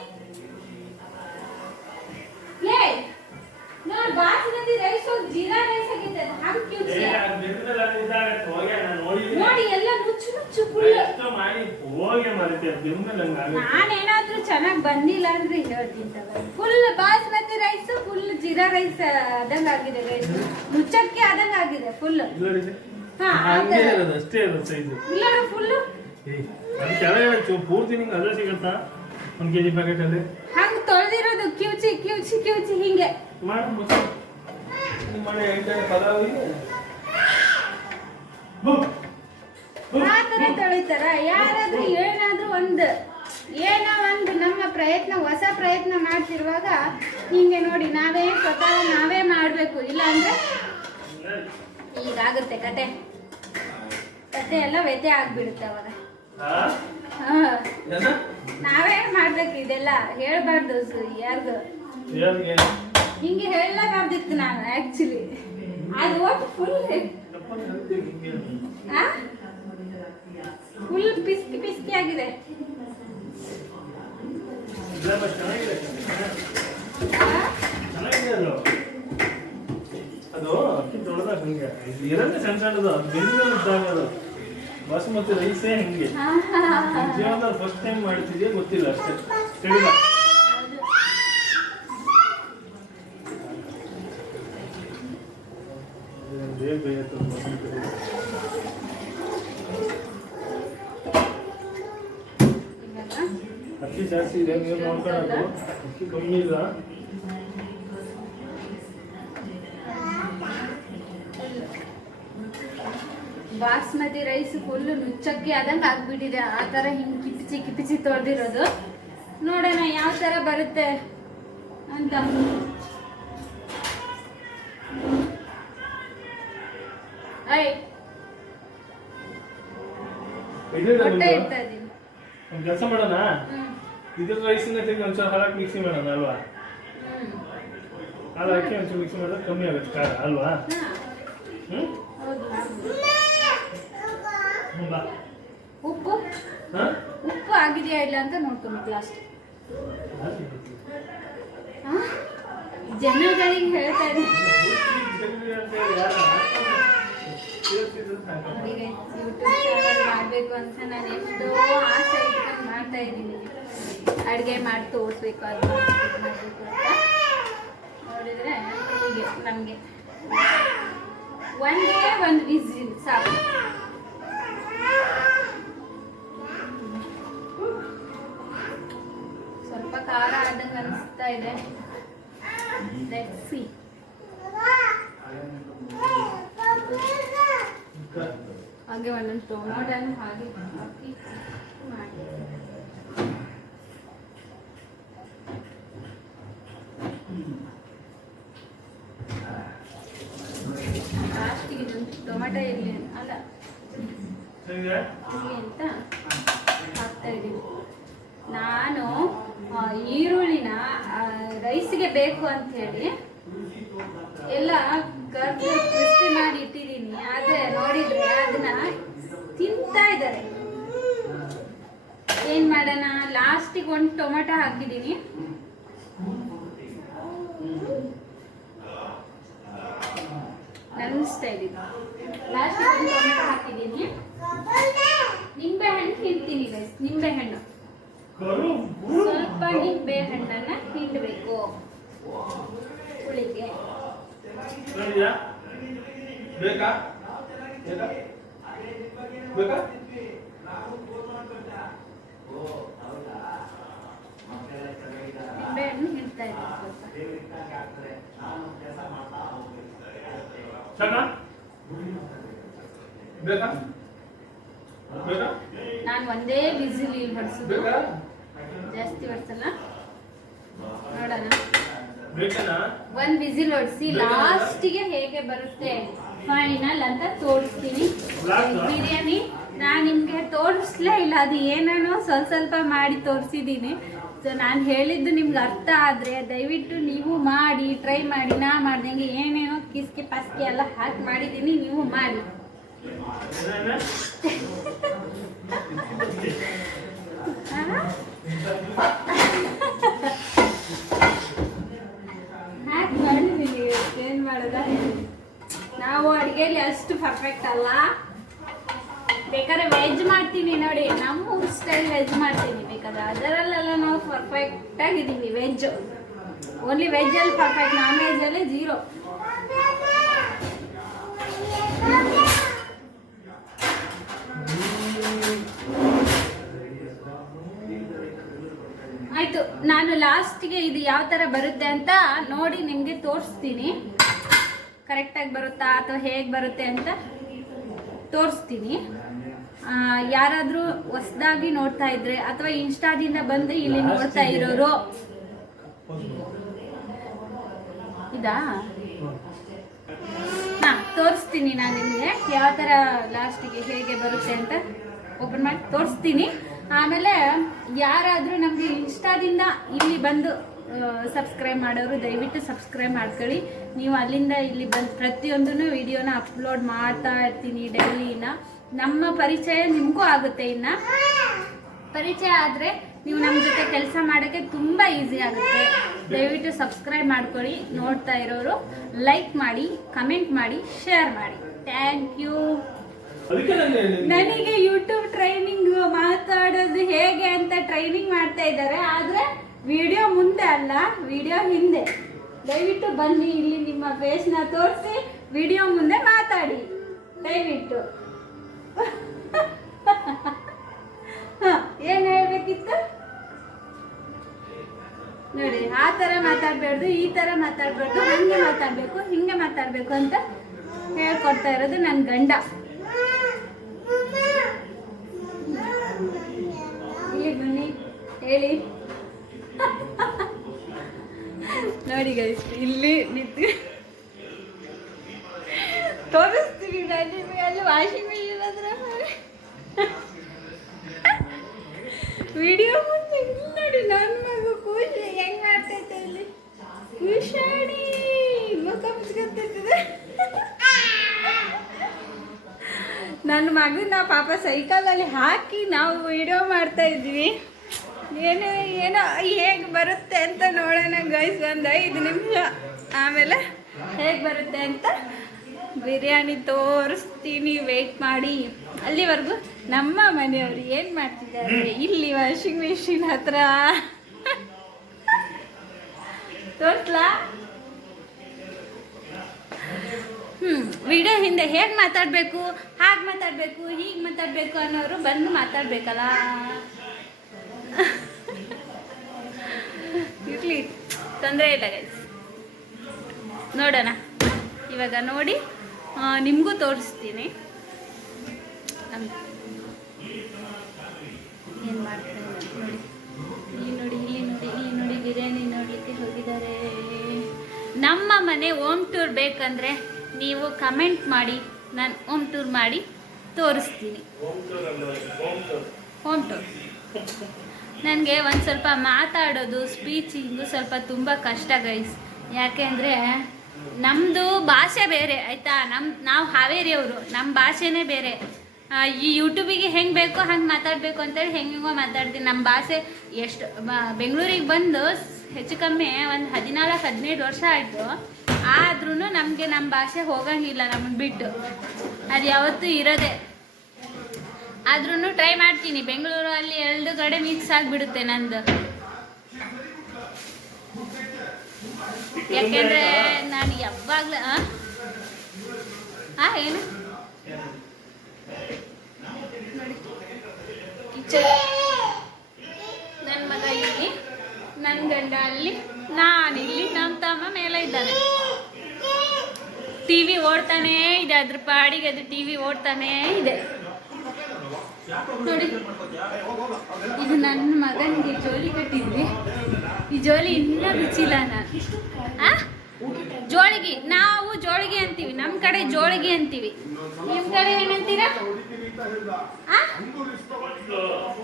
ನೋಡಿ, ಬಾಸ್ಮತಿ ರೈಸ್ ಹೋಗಿ ಜೀರಾ ರೈಸ್ ಆಗಿದೆ, ಹಂಗೆ ಕಿವುಚಿ ನೋಡಿ ಎಲ್ಲ ಮುಚ್ಚು ಮುಚ್ಚು ಫುಲ್. ನಾನೇನಾದ್ರೂ ಚೆನ್ನಾಗಿ ಬಂದಿಲ್ಲ ಅಂದ್ರೆ ಹೇಳ್ತೀನಿ. Full basmati rice full jeera rice ಆದಂಗ ಆಗಿದೆ ಗೈಸ್, ಮುಚ್ಚಕ್ಕೆ ಆದಂಗ ಆಗಿದೆ ಫುಲ್. ಇಲ್ಲ ಫುಲ್ ಪೂರ್ತಿ ನಿಂಗೆ ಅದೇ ಸಿಗುತ್ತಾ 1 kg ಪ್ಯಾಕೆಟ್ ಅಲ್ಲಿ ಹಂಗ ತೊಳೆದಿರೋದು ಕಿವುಚಿ ಕಿವುಚಿ ಕಿವುಚಿ ಹಿಂಗೆ ಆ ಥರ ತೊಳಿತಾರ. ಯಾರಾದ್ರೂ ಏನೋ ಒಂದು ನಮ್ಮ ಪ್ರಯತ್ನ, ಹೊಸ ಪ್ರಯತ್ನ ಮಾಡ್ತಿರುವಾಗ ಹಿಂಗೆ ನೋಡಿ ಸ್ವತಃ ನಾವೇ ಮಾಡಬೇಕು. ಇಲ್ಲ ಅಂದ್ರೆ ಹೀಗಾಗುತ್ತೆ ಕತೆ ಎಲ್ಲ ವ್ಯತ್ಯ ಆಗ್ಬಿಡುತ್ತೆ ಅವಾಗ. ನಾವೇ ಮಾಡ್ಬೇಕು ಇದೆಲ್ಲ, ಹೇಳ್ಬಾರ್ದು ಯಾರ್ದು. ಹಿಂಗೆ ಹೇಳಬಾರ್ದಿತ್ತು ನಾನು ಆಕ್ಚುಲಿ. ಅದು ಒಟ್ಟು ಫುಲ್ ಪಿಸ್ಕಿ ಪಿಸ್ಕಿ ಆಗಿದೆ. ಅದು ಅಕ್ಕಿ ತೊಳೆದಾಗ ಹಂಗೆ ಇರೋದೇ ಸಣ್ಣ ಸಣ್ಣದು, ಅದು ಬೆಂದಿದ್ದು ಬಾಸುಮತಿ ರೈಸೇ ಹಿಂಗೆ. ಜೀವನದಲ್ಲಿ ಫಸ್ಟ್ ಟೈಮ್ ಮಾಡ್ತಿದ್ಯಾ ಗೊತ್ತಿಲ್ಲ ಅಷ್ಟೇ, ತಿಳಿಲ್ಲ. ಅಕ್ಕಿ ಜಾಸ್ತಿ ಇದೆ, ನೀವು ನೋಡ್ಕೊಳ್ಳೋದು. ಅಕ್ಕಿ ಕಮ್ಮಿ ಇಲ್ಲ. ಬಾಸ್ಮತಿ ರೈಸ್ ಫುಲ್ ನುಚ್ಚಕ್ಕಿ ಆದಂಗೆ ಆಗ್ಬಿಟ್ಟಿದೆ. ಆ ಥರ ಹಿಂಗೆ ಕಿಪಿಚಿ ಕಿಪಿಚಿ ತೊಳೆದಿರೋದು. ನೋಡೋಣ ಯಾವ ಥರ ಬರುತ್ತೆ ಅಂತ. ಹೊಟ್ಟೆ ಇಡ್ತಾ ಇದ್ದೀನಿ. ಒಂದು ಕೆಲಸ ಮಾಡೋಣ, ಇದ್ರ ರೈಸಿಂದ ತೆಗೆದು ಒಂದ್ಸಲ ಹಾಲಾಕಿ ಮಿಕ್ಸಿ ಮಾಡೋಣ ಅಲ್ವಾ? ಹಾಲು ಹಾಕಿ ಒಂಚೂರು ಮಿಕ್ಸಿ ಮಾಡಿದ್ರೆ ಕಮ್ಮಿ ಆಗುತ್ತೆ ಖಾರ ಅಲ್ವಾ? ಉಪ್ಪು ಉಪ್ಪು ಆಗಿದೆಯಾ ಇಲ್ಲ ಅಂತ ನೋಡ್ಕೊಬೇಕು ಲಾಸ್ಟ್. ಜನಗಳಿಗೆ ಹೇಳ್ತಾ ಇದ್ದೀನಿ ಯೂಟ್ಯೂಬ್ ಚಾನಲ್ ಮಾಡಬೇಕು ಅಂತ ನಾನು ಎಷ್ಟೋ ಆಸೆ ಇಟ್ಕೊಂಡು ಮಾಡ್ತಾ ಇದ್ದೀನಿ. ಅಡುಗೆ ಮಾಡಿ ತೋರಿಸ್ಬೇಕು, ಅದು ಮಾಡಬೇಕು ಅಂತ ನೋಡಿದರೆ ಹೀಗೆ ನಮಗೆ ಒಂದು ವಿಸಿಲ್ ಸಾಕು. ಸ್ವಲ್ಪ ಖಾರ ಆದಂಗೆ ಅನಿಸ್ತಾ ಇದೆ. Let's see. ಹಾಗೆ ಒಂದೊಂದು ಟೊಮೊಟೊನು ಹಾಗೆ ಹಾಕಿ ಮಾಡಿ. ಲಾಸ್ಟಿಗೆ ಟೊಮೆಟೊ ಇರಲಿ ಅಲ್ಲ ಅಂತ ಹಾಕ್ತಾ ಇದ್ದೀನಿ. ನಾನು ಈರುಳ್ಳಿನ ರೈಸ್ಗೆ ಬೇಕು ಅಂತ ಹೇಳಿ ಎಲ್ಲ ಕ್ರಿಸ್ಪಿ ಮಾಡಿ ಇಟ್ಟಿದ್ದೀನಿ. ಆದರೆ ನೋಡಿದ್ರೆ ಅದನ್ನ ತಿಂತಾ ಇದ್ದಾರೆ. ಏನ್ ಮಾಡೋಣ, ಲಾಸ್ಟಿಗೆ ಒಂದು ಟೊಮೆಟೊ ಹಾಕಿದ್ದೀನಿ. ನೆನೆಸ್ತಾ ಇದ್ದೀನಿ. ಲಾಸ್ಟಿಗೆ ಒಂದು ಟೊಮೆಟೊ ಹಾಕಿದ್ದೀನಿ. ನಿಂಬೆ ಹಣ್ಣು ಹಿಂಡ್ತೀನಿ ಗೈಸ್. ನಿಂಬೆ ಹಣ್ಣು ಸ್ವಲ್ಪ ನಿಂಬೆ ಹಣ್ಣನ್ನ ಹಿಂಡಬೇಕು ಹುಳಿಗೆ. ಬೇಕಾ ಬೇಕಾ ನಿಂಬೆ ಹಣ್ಣು ಹಿಂಡ್ತಾ ಇದ್ದೀನಿ ಸ್ವಲ್ಪ. ಬೇಕಾ ಬೇಕಾ ನಾನು ಒಂದೇ ವಿಸಿಲ್ ಹೊಡ್ಸೋದು, ಜಾಸ್ತಿ ಹೊಡ್ಸಲ್ಲ. ನೋಡೋಣ, ಒಂದ್ ವಿಸಿಲ್ ಹೊಡ್ಸಿ ಲಾಸ್ಟಿಗೆ ಹೇಗೆ ಬರುತ್ತೆ ಫೈನಲ್ ಅಂತ ತೋರಿಸ್ತೀನಿ. ಬಿರಿಯಾನಿ ನಾನು ನಿಮ್ಗೆ ತೋರಿಸ್ಲೇ ಇಲ್ಲ, ಅದು ಏನೇನೋ ಸ್ವಲ್ಪ ಮಾಡಿ ತೋರಿಸಿದ್ದೀನಿ. ಸೊ ನಾನು ಹೇಳಿದ್ದು ನಿಮ್ಗೆ ಅರ್ಥ ಆದರೆ ದಯವಿಟ್ಟು ನೀವು ಮಾಡಿ, ಟ್ರೈ ಮಾಡಿ. ನಾ ಮಾಡ್ದಂಗೆ ಏನೇನೋ ಕಿಸ್ಕಿ ಪಸ್ಕಿ ಎಲ್ಲ ಹಾಕಿ ಮಾಡಿದ್ದೀನಿ, ನೀವು ಮಾಡಿ. ಹಾಕಿ ಮಾಡಿದ್ದೀನಿ, ಏನು ಮಾಡೋದ. ನಾವು ಅಡುಗೆಯಲ್ಲಿ ಅಷ್ಟು ಪರ್ಫೆಕ್ಟ್ ಅಲ್ಲ. ಬೇಕಾದ್ರೆ ವೆಜ್ ಮಾಡ್ತೀನಿ ನೋಡಿ, ನಮ್ಮ ಸ್ಟೈಲ್ ವೆಜ್ ಮಾಡ್ತೀನಿ. ಬೇಕಾದ್ರೆ ಅದರಲ್ಲೆಲ್ಲ ನಾವು ಪರ್ಫೆಕ್ಟ್ ಆಗಿದ್ದೀವಿ. ವೆಜ್ ಓನ್ಲಿ ವೆಜ್ಜಲ್ಲಿ ಪರ್ಫೆಕ್ಟ್, ನಾನ್ ವೆಜ್ಜಲ್ಲಿ ಜೀರೋ. ಆಯ್ತು, ನಾನು ಲಾಸ್ಟ್ಗೆ ಇದು ಯಾವ ಥರ ಬರುತ್ತೆ ಅಂತ ನೋಡಿ ನಿಮಗೆ ತೋರಿಸ್ತೀನಿ. ಕರೆಕ್ಟಾಗಿ ಬರುತ್ತಾ ಅಥವಾ ಹೇಗೆ ಬರುತ್ತೆ ಅಂತ ತೋರಿಸ್ತೀನಿ. ಯಾರಾದರೂ ಹೊಸದಾಗಿ ನೋಡ್ತಾ ಇದ್ರೆ ಅಥವಾ ಇನ್ಸ್ಟಾದಿಂದ ಬಂದು ಇಲ್ಲಿ ನೋಡ್ತಾ ಇರೋರು, ಇದಾ ತೋರಿಸ್ತೀನಿ ನಾನು ನಿಮಗೆ ಯಾವ ಥರ ಲಾಸ್ಟಿಗೆ ಹೇಗೆ ಬರುತ್ತೆ ಅಂತ ಓಪನ್ ಮಾಡಿ ತೋರಿಸ್ತೀನಿ. ಆಮೇಲೆ ಯಾರಾದರೂ ನಮಗೆ ಇನ್ಸ್ಟಾದಿಂದ ಇಲ್ಲಿ ಬಂದು ಸಬ್ಸ್ಕ್ರೈಬ್ ಮಾಡೋರು ದಯವಿಟ್ಟು ಸಬ್ಸ್ಕ್ರೈಬ್ ಮಾಡ್ಕೊಳ್ಳಿ. ನೀವು ಅಲ್ಲಿಂದ ಇಲ್ಲಿ ಬಂದು ಪ್ರತಿಯೊಂದೂ ವಿಡಿಯೋನ ಅಪ್ಲೋಡ್ ಮಾಡ್ತಾ ಇರ್ತೀನಿ ಡೈಲಿನ. ನಮ್ಮ ಪರಿಚಯ ನಿಮಗೂ ಆಗುತ್ತೆ. ಇನ್ನು ಪರಿಚಯ ಆದರೆ ನೀವು ನಮ್ಮ ಜೊತೆ ಕೆಲಸ ಮಾಡೋಕ್ಕೆ ತುಂಬ ಈಸಿ ಆಗುತ್ತೆ. ದಯವಿಟ್ಟು ಸಬ್ಸ್ಕ್ರೈಬ್ ಮಾಡ್ಕೊಳ್ಳಿ. ನೋಡ್ತಾ ಇರೋರು ಲೈಕ್ ಮಾಡಿ, ಕಮೆಂಟ್ ಮಾಡಿ, ಶೇರ್ ಮಾಡಿ. Thank you. ನನಗೆ ಯೂಟ್ಯೂಬ್ ಟ್ರೈನಿಂಗ್ ಮಾತಾಡೋದು ಹೇಗೆ ಅಂತ ಟ್ರೈನಿಂಗ್ ಮಾಡ್ತಾ ಇದ್ದಾರೆ. ಆದರೆ ವಿಡಿಯೋ ಮುಂದೆ ಅಲ್ಲ, ವಿಡಿಯೋ ಹಿಂದೆ. ದಯವಿಟ್ಟು ಬನ್ನಿ, ಇಲ್ಲಿ ನಿಮ್ಮ ಫೇಸ್ನ ತೋರಿಸಿ ವಿಡಿಯೋ ಮುಂದೆ ಮಾತಾಡಿ ದಯವಿಟ್ಟು. ಏನು ಹೇಳ್ಬೇಕಿತ್ತು ನೋಡಿ. ಆ ಥರ ಮಾತಾಡಬಾರ್ದು, ಈ ಥರ ಮಾತಾಡಬಾರ್ದು, ಹಂಗೆ ಮಾತಾಡಬೇಕು, ಹಿಂಗೆ ಮಾತಾಡಬೇಕು ಅಂತ ಹೇಳ್ಕೊಡ್ತಾ ಇರೋದು ನನ್ನ ಗಂಡ. ಇಲ್ಲಿ ಬನ್ನಿ ಹೇಳಿ. ನೋಡಿ ಗೈಸ್, ಇಲ್ಲಿ ನಿಂತು ತೋರಿಸ್ತೀವಿ ನಾನು ನಿಮಗೆ. ಅಲ್ಲಿ ವಾಷಿಂಗ್ ಮಿಷಿನ್ ಹತ್ರ ವಿಡಿಯೋ ಮುಂದೆ ನೋಡಿ ನನ್ನ ಮಗು ಖುಷಿ ಹೆಂಗ್ ಮಾಡ್ತೈತೆ. ಇಲ್ಲಿ ಖುಷಾಡಿ ಮುಖ ಮುಚ್ಕೊತೈತದೆ. ನನ್ನ ಮಗನ ಪಾಪ ಸೈಕಲಲ್ಲಿ ಹಾಕಿ ನಾವು ವಿಡಿಯೋ ಮಾಡ್ತಾ ಇದ್ವಿ. ಏನೋ ಹೇಗೆ ಬರುತ್ತೆ ಅಂತ ನೋಡೋಣ ಗೈಸ್. ಒಂದು 5 ನಿಮಿಷ ಆಮೇಲೆ ಹೇಗೆ ಬರುತ್ತೆ ಅಂತ ಬಿರಿಯಾನಿ ತೋರಿಸ್ತೀನಿ. ವೆಯ್ಟ್ ಮಾಡಿ. ಅಲ್ಲಿವರೆಗೂ ನಮ್ಮ ಮನೆಯವರು ಏನು ಮಾಡ್ತಿದ್ದಾರೆ ಇಲ್ಲಿ ವಾಷಿಂಗ್ ಮಿಷಿನ್ ಹತ್ರ ತೋರಿಸ್ಲಾ? ವಿಡಿಯೋ ಹಿಂದೆ ಹೇಗೆ ಮಾತಾಡಬೇಕು, ಹಾಗೆ ಮಾತಾಡಬೇಕು, ಹೀಗೆ ಮಾತಾಡಬೇಕು ಅನ್ನೋರು ಬಂದು ಮಾತಾಡಬೇಕಲ್ಲ. ತೊಂದರೆ ಇಲ್ಲ ಗೈಸ್. ನೋಡೋಣ ಇವಾಗ ನೋಡಿ ನಿಮಗೂ ತೋರಿಸ್ತೀನಿ ಏನು ಮಾಡ್ತಾರೆ ನೋಡಿ. ಇಲ್ಲಿ ನೋಡಿ ಬಿರಿಯಾನಿ ನೋಡಲಿಕ್ಕೆ ಹೋಗಿದ್ದಾರೆ. ನಮ್ಮ ಮನೆ ಹೋಮ್ ಟೂರ್ ಬೇಕಂದರೆ ನೀವು ಕಮೆಂಟ್ ಮಾಡಿ, ನಾನು ಹೋಮ್ ಟೂರ್ ಮಾಡಿ ತೋರಿಸ್ತೀನಿ. ಹೋಮ್ ಟೂರ್ ನನಗೆ ಒಂದು ಸ್ವಲ್ಪ ಮಾತಾಡೋದು ಸ್ಪೀಚಿಂಗು ಸ್ವಲ್ಪ ತುಂಬ ಕಷ್ಟ ಗೈಸ್. ಯಾಕೆಂದರೆ ನಮ್ಮದು ಭಾಷೆ ಬೇರೆ ಆಯಿತಾ. ನಾವು ಹಾವೇರಿಯವರು, ನಮ್ಮ ಭಾಷೆನೇ ಬೇರೆ. ಈ ಯೂಟ್ಯೂಬಿಗೆ ಹೆಂಗೆ ಬೇಕೋ ಹಂಗೆ ಮಾತಾಡಬೇಕು ಅಂತೇಳಿ ಹೆಂಗೋ ಮಾತಾಡ್ತೀನಿ. ನಮ್ಮ ಭಾಷೆ ಎಷ್ಟು ಬೆಂಗಳೂರಿಗೆ ಬಂದು ಹೆಚ್ಚು ಕಮ್ಮಿ ಒಂದು 14-15 ವರ್ಷ ಆಯಿತು. ಆದ್ರೂ ನಮಗೆ ನಮ್ಮ ಭಾಷೆ ಹೋಗಂಗಿಲ್ಲ ನಮ್ಮನ್ನು ಬಿಟ್ಟು. ಅದು ಯಾವತ್ತೂ ಇರೋದೆ. ಆದ್ರೂ ಟ್ರೈ ಮಾಡ್ತೀನಿ. ಬೆಂಗಳೂರು ಅಲ್ಲಿ 2 ಕಡೆ ಮಿಕ್ಸ್ ಆಗಿಬಿಡುತ್ತೆ ನಂದು. ಯಾಕೆಂದರೆ ನಾನು ಯಾವಾಗಲೂ ಏನು ನೋಡಿ ಕಿಚನ್, ನನ್ನ ಮಗ ಇಲ್ಲಿ, ನನ್ನ ಗಂಡ ಅಲ್ಲಿ, ನಾನಿಲ್ಲಿ, ನಮ್ಮ ತಮ್ಮ ಮೇಲೆ ಇದ್ದಾನೆ. ಟಿವಿ ಓಡ್ತಾನೇ ಇದೆ, ಅದ್ರ ಪಾಡಿಗೆ ಅದು ಟಿವಿ ಓಡ್ತಾನೇ ಇದೆ ನೋಡಿ. ಇದು ನನ್ನ ಮಗನಿಗೆ ಜೋಲಿ ಕಟ್ಟಿದ್ವಿ. ಈ ಜೋಲಿ ಇನ್ನೂ ಬಿಚ್ಚಿಲ್ಲ ನಾನು. ಜೋಳಿಗೆ, ನಾವು ಜೋಳಿಗೆ ಅಂತೀವಿ, ನಮ್ಮ ಕಡೆ ಜೋಳಿಗೆ ಅಂತೀವಿ. ನಿಮ್ಮ ಕಡೆ ಏನಂತೀರಾ?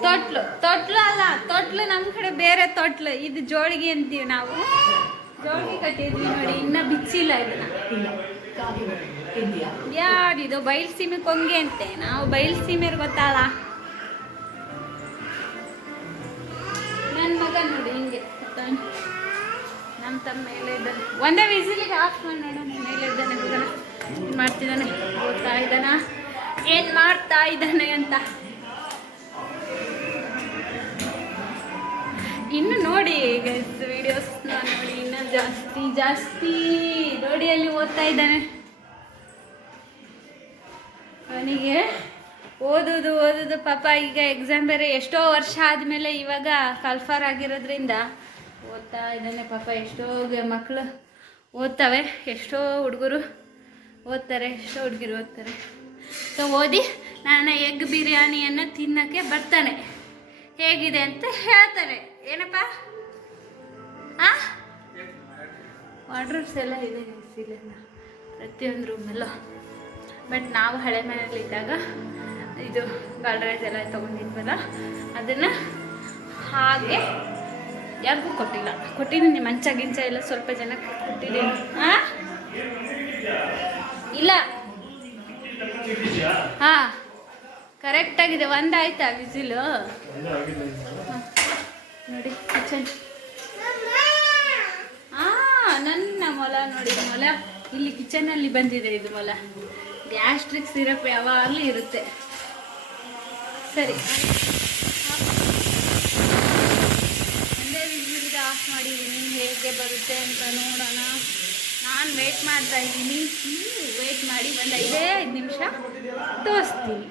ತೊಟ್ಲು. ತೊಟ್ಲು ಅಲ್ಲ, ತೊಟ್ಲು ನಮ್ಮ ಕಡೆ ಬೇರೆ ತೊಟ್ಲು. ಇದು ಜೋಳಿಗೆ ಅಂತೀವಿ ನಾವು. ಜೋಳಿಗೆ ಕಟ್ಟಿದ್ವಿ ನೋಡಿ, ಇನ್ನೂ ಬಿಚ್ಚಿಲ್ಲ ಇದನ್ನ. ಯಾರಿದು? ಬಯಲ್ಸೀಮೆ ಕೊಂಗೆ ಅಂತೆ. ನಾವು ಬಯಲ್ಸೀಮೆರ್ ಗೊತ್ತಲ್ಲ. ನನ್ನ ಮಗ ನೋಡಿ ಹಿಂಗೆ ನಮ್ಮ ತಮ್ಮ ಮೇಲೆ ಇದ್ದಾನೆ. ಒಂದೇ ವಿಸಿಲಿಗೆ ಆಫ್ ಮಾಡಿ ನೋಡೋಣ. ಮೇಲೆ ಇದ್ದಾನೆ, ಏನು ಮಾಡ್ತಿದ್ದಾನೆ, ಓದ್ತಾ ಇದ್ದಾನ, ಏನು ಮಾಡ್ತಾ ಇದ್ದಾನೆ ಅಂತ. ಇನ್ನು ನೋಡಿ ವಿಡಿಯೋಸ್ನ ನೋಡಿ, ಇನ್ನೂ ಜಾಸ್ತಿ ನೋಡಿ. ಅಲ್ಲಿ ಓದ್ತಾ ಇದ್ದಾನೆ. ಅವನಿಗೆ ಓದೋದು ಪಾಪ. ಈಗ ಎಕ್ಸಾಮ್ ಬೇರೆ ಎಷ್ಟೋ ವರ್ಷ ಆದಮೇಲೆ ಇವಾಗ ಕಲ್ಫರ್ ಆಗಿರೋದ್ರಿಂದ ಓದ್ತಾ ಇದ್ದಾನೆ ಪಾಪ. ಎಷ್ಟೋ ಮಕ್ಕಳು ಓದ್ತವೆ, ಎಷ್ಟೋ ಹುಡುಗರು ಓದ್ತಾರೆ, ಎಷ್ಟೋ ಹುಡುಗಿರು ಓದ್ತಾರೆ. ಸೊ ಓದಿ ನಾನು ಎಗ್ ಬಿರಿಯಾನಿಯನ್ನು ತಿನ್ನೋಕ್ಕೆ ಬರ್ತಾನೆ, ಹೇಗಿದೆ ಅಂತ ಹೇಳ್ತಾನೆ. ಏನಪ್ಪ ವಾರ್ಡ್ರೋಬ್ಸ್ ಎಲ್ಲ ಇದೆ ಇಲ್ಲೆಲ್ಲ, ಪ್ರತಿಯೊಂದು ರೂಮಲ್ಲೂ. ಬಟ್ ನಾವು ಹಳೆ ಮನೆಯಲ್ಲಿದ್ದಾಗ ಇದು ಗಾಲ್ರೈಸ್ ಎಲ್ಲ ತೊಗೊಂಡಿದ್ವಲ್ಲ, ಅದನ್ನು ಹಾಗೆ ಯಾರಿಗೂ ಕೊಟ್ಟಿದ್ದೀನಿ. ಮಂಚ ಗಿಂಚ ಎಲ್ಲ ಸ್ವಲ್ಪ ಜನಕ್ಕೆ ಕೊಟ್ಟಿದ್ದೀನಿ. ಇಲ್ಲ ಕರೆಕ್ಟಾಗಿದೆ. ಒಂದಾಯ್ತಾ ವಿಸಿಲು? ನೋಡಿ ಕಿಚನ್. ನನ್ನ ಮೊಲ ನೋಡಿ, ಮೊಲ ಇಲ್ಲಿ ಕಿಚನಲ್ಲಿ ಬಂದಿದೆ. ಇದು ಮೊಲ ಗ್ಯಾಸ್ಟ್ರಿಕ್ ಸಿರಪ್ ಯಾವಾಗಲೂ ಇರುತ್ತೆ. ಸರಿ, ಒಂದೇ ವಿಸಿಲ್ಗೆ ಆಫ್ ಮಾಡಿದ್ದೀನಿ. ಹೇಗೆ ಬರುತ್ತೆ ಅಂತ ನೋಡೋಣ. ನಾನು ವೇಟ್ ಮಾಡ್ತಾ ಇದ್ದೀನಿ, ನೀವು ವೇಟ್ ಮಾಡಿ. ಒಂದು 5 ನಿಮಿಷ ತೋರಿಸ್ತೀನಿ.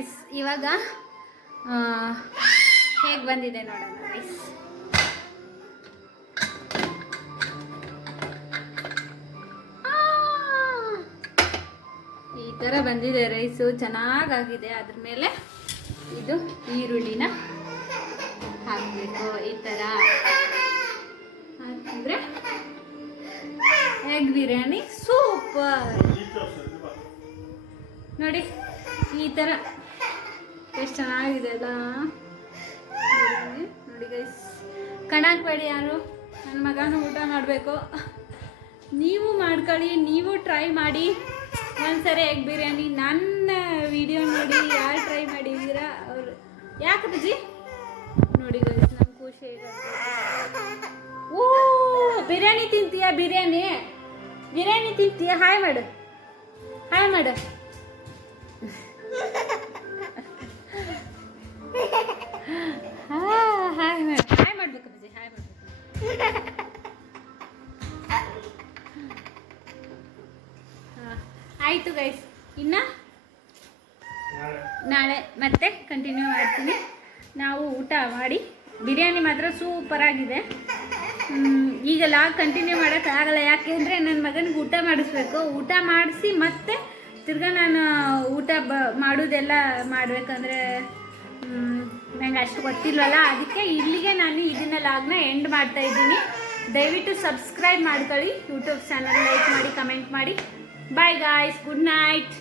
ಎಸ್, ಇವಾಗ ಹೇಗೆ ಬಂದಿದೆ ನೋಡೋಣ ರೈಸ್. ಈ ಥರ ಬಂದಿದೆ ರೈಸು, ಚೆನ್ನಾಗಾಗಿದೆ. ಅದ್ರ ಮೇಲೆ ಇದು ಈರುಳ್ಳಿನ ಹಾಕಬೇಕು. ಈ ಥರ ಹಾಕಿದ್ರೆ ಎಗ್ ಬಿರಿಯಾನಿ ಸೂಪರ್. ನೋಡಿ ಈ ಥರ ಎಷ್ಟು ಚೆನ್ನಾಗಿದೆ ಅಲ್ಲ. ನೋಡಿ ಗೈಸ್, ಕಣಾಕ್ಬೇಡಿ ಯಾರು. ನನ್ನ ಮಗನೂ ಊಟ ಮಾಡಬೇಕು. ನೀವು ಮಾಡ್ಕೊಳ್ಳಿ, ನೀವು ಟ್ರೈ ಮಾಡಿ ಒಂದ್ಸರಿ ಎಗ್ ಬಿರಿಯಾನಿ. ನನ್ನ ವಿಡಿಯೋ ನೋಡಿ ಯಾರು ಟ್ರೈ ಮಾಡಿದ್ದೀರಾ ಅವರು. ಯಾಕೆ ಬಜ್ಜಿ ನೋಡಿ ಗೈಸ್, ನಮ್ಗೆ ಖುಷಿ ಇರುತ್ತೆ. ಓ ಬಿರಿಯಾನಿ ತಿಂತೀಯಾ? ಬಿರಿಯಾನಿ ತಿಂತೀಯಾ? ಹಾಯ್ ಮಾಡು. ಹಾಯ್ ಮಾಡ್ಬೇಕು ಬಜ್ಜಿ, ಹಾಯ್ ಮಾಡ್ಬೇಕು. ಆಯಿತು ಗೈಸ್, ಇನ್ನು ನಾಳೆ ಮತ್ತೆ ಕಂಟಿನ್ಯೂ ಮಾಡ್ತೀನಿ. ನಾವು ಊಟ ಮಾಡಿ, ಬಿರಿಯಾನಿ ಮಾತ್ರ ಸೂಪರಾಗಿದೆ. ಈಗ ಲಾಗ್ ಕಂಟಿನ್ಯೂ ಮಾಡೋಕ್ಕಾಗಲ್ಲ, ಯಾಕೆಂದರೆ ನನ್ನ ಮಗನಿಗೆ ಊಟ ಮಾಡಿಸ್ಬೇಕು. ಊಟ ಮಾಡಿಸಿ ಮತ್ತೆ ತಿರ್ಗಾ ನಾನು ಊಟ ಮಾಡೋದೆಲ್ಲ ಮಾಡಬೇಕಂದ್ರೆ ನಂಗೆ ಅಷ್ಟು ಗೊತ್ತಿಲ್ವಲ್ಲ. ಅದಕ್ಕೆ ಇಲ್ಲಿಗೆ ನಾನು ಇದನ್ನ ಲಾಗ್ನ ಎಂಡ್ ಮಾಡ್ತಾ ಇದ್ದೀನಿ. ದಯವಿಟ್ಟು ಸಬ್ಸ್ಕ್ರೈಬ್ ಮಾಡ್ಕೊಳ್ಳಿ, ಯೂಟ್ಯೂಬ್ ಚಾನಲ್ ಲೈಕ್ ಮಾಡಿ, ಕಮೆಂಟ್ ಮಾಡಿ. Bye guys, good night.